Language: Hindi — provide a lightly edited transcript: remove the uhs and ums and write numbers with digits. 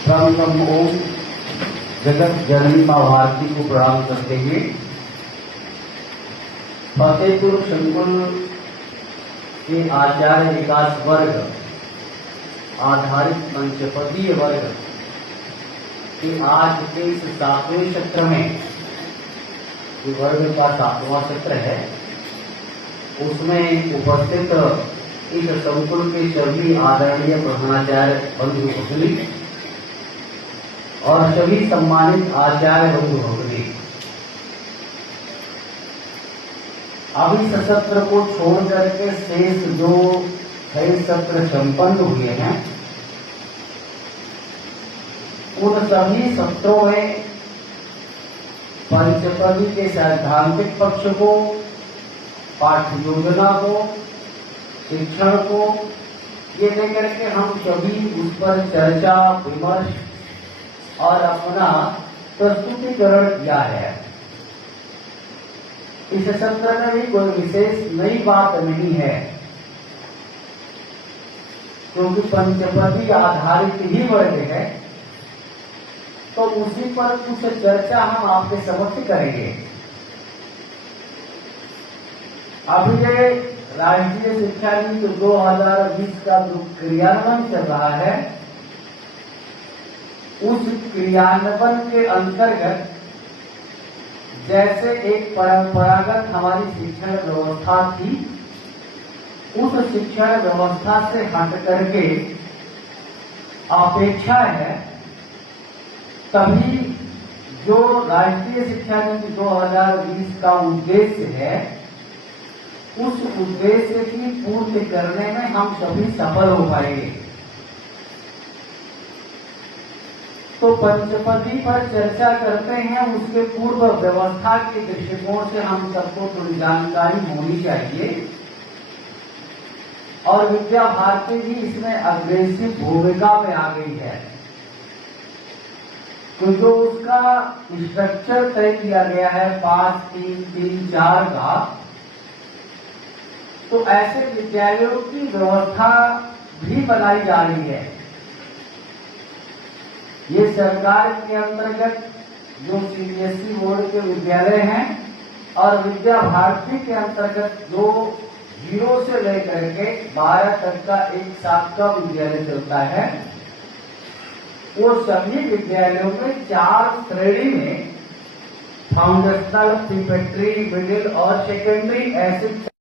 सर्वप्रथम ओम जगत जननी मां भारती को प्रणाम करते हुए फतेहपुर संकुल के आचार्य विकास वर्ग आधारित पंचपदीय वर्ग के आज के इस 7वें सत्र में, जो वर्ग का 7वां सत्र है, उसमें उपस्थित इस संकुल के सभी आदरणीय प्रधानाचार्य बंधु भगिनी और सभी सम्मानित आचार्य बंधु भगिनी, अब इस सत्र को छोड़ करके शेष जो 6 सत्र संपन्न हुए हैं, उन सभी सत्रों में पंचपदी के सैद्धांतिक पक्ष को, पाठ्य योजना को, शिक्षण को ये लेकर के हम सभी उस पर चर्चा विमर्श और अपना प्रस्तुतिकरण किया है। इस सत्र में भी कोई विशेष नई बात नहीं है, क्योंकि पंचपदी आधारित ही वर्ग है, तो उसी पर कुछ चर्चा हम आपके समक्ष करेंगे। अभी ये राष्ट्रीय शिक्षा नीति 2020 का जो क्रियान्वयन चल रहा है, उस क्रियान्वयन के अंतर्गत जैसे एक परंपरागत हमारी शिक्षण व्यवस्था थी, उस शिक्षण व्यवस्था से हट करके अपेक्षा है, तभी जो राष्ट्रीय शिक्षा नीति 2020 का उद्देश्य है, उस उद्देश्य की पूर्ति करने में हम सभी सफल हो पाएंगे। तो पंचपदी पर चर्चा करते हैं, उसके पूर्व व्यवस्था के दृष्टिकोण से हम सबको थोड़ी जानकारी होनी चाहिए, और विद्या भारती भी इसमें अग्रेसिव भूमिका में आ गई है, क्योंकि उसका स्ट्रक्चर तय किया गया है 5-3-3-4 का, तो ऐसे विद्यालयों की व्यवस्था भी बनाई जा रही है। ये सरकार के अंतर्गत जो सीबीएसई बोर्ड के विद्यालय हैं और विद्या भारती के अंतर्गत जो 0 से लेकर के 12 तक का एक साथ का विद्यालय चलता है, वो सभी विद्यालयों में 4 श्रेणी में फाउंडेशनल, प्रीपेट्री, मिडिल और सेकेंडरी ऐसे